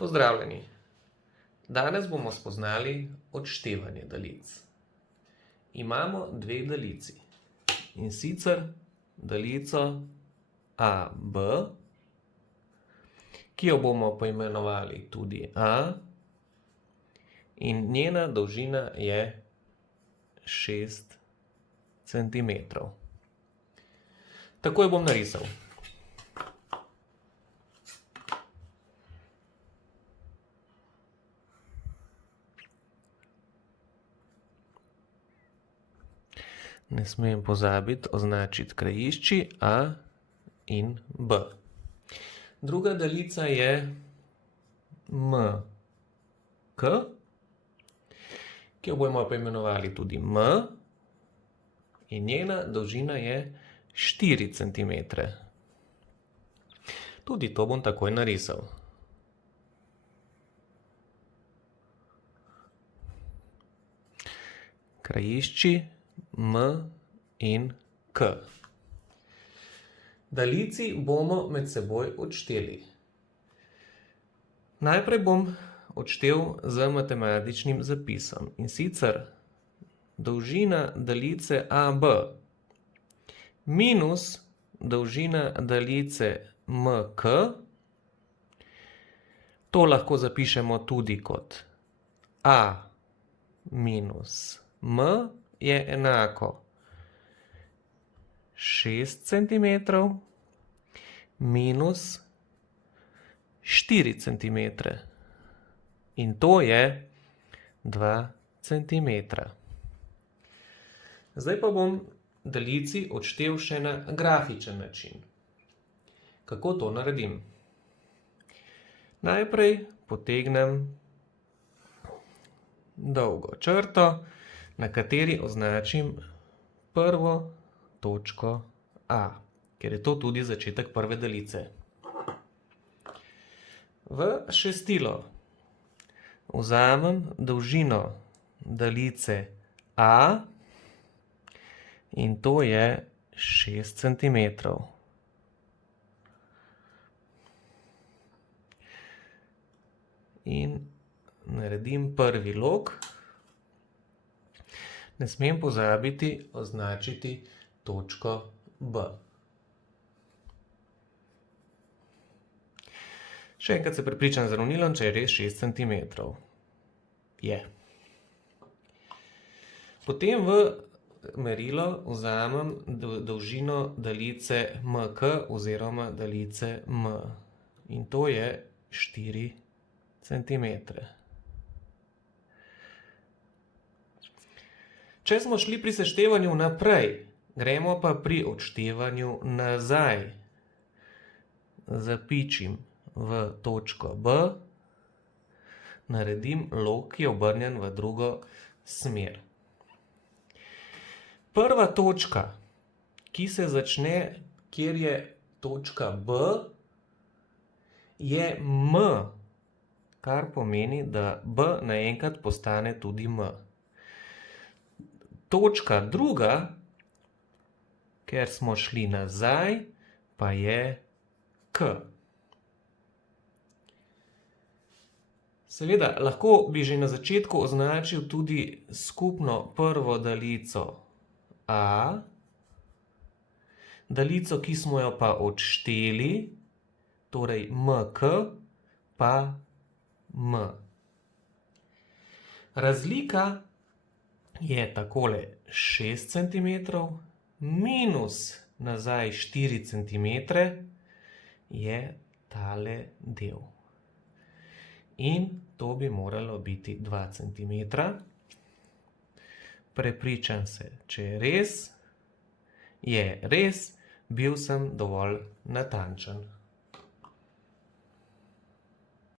Pozdravljeni! Danes bomo spoznali odštevanje daljic. Imamo dve daljici, in sicer daljico AB, ki jo bomo poimenovali tudi A, in njena dolžina je 6 cm. Takoj bom narisal. Ne smem pozabiti označiti krajišči A in B. Druga daljica je MK, ki jo bomo poimenovali tudi M, in njena dolžina je 4 cm. Tudi to bom takoj narisal. Krajišči M in K. Daljici bomo med seboj odšteli. Najprej bom odštel z matematičnim zapisom, in sicer dolžina daljice AB minus dolžina daljice MK, to lahko zapišemo tudi kot A minus M je enako 6 cm minus 4 cm. In to je 2 cm. Zdaj pa bom daljici odštel še na grafičen način. Kako to naredim? Najprej potegnem dolgo črto, na kateri označim prvo točko A, ker je to tudi začetek prve daljice. V šestilo vzamem dolžino daljice A in to je 6 cm. In naredim prvi lok. Ne smem pozabiti označiti točko B. Še enkrat se prepričam z ravnilom, če je res 6 cm. Je. Potem v merilo vzamem dolžino daljice MK oziroma daljice M. In to je 4 cm. Če smo šli pri seštevanju naprej, gremo pa pri odštevanju nazaj. Zapičim v točko B, naredim lok, ki je obrnjen v drugo smer. Prva točka, ki se začne, kjer je točka B, je M, kar pomeni, da B naenkrat postane tudi M. Točka druga, ker smo šli nazaj, pa je K. Seveda, lahko bi že na začetku označil tudi skupno prvo daljico A, daljico, ki smo jo pa odšteli, torej MK, pa M. Razlika je takole 6 cm minus nazaj 4 cm je tale del. In to bi moralo biti 2 cm. Prepričam se, če je res, bil sem dovolj natančen.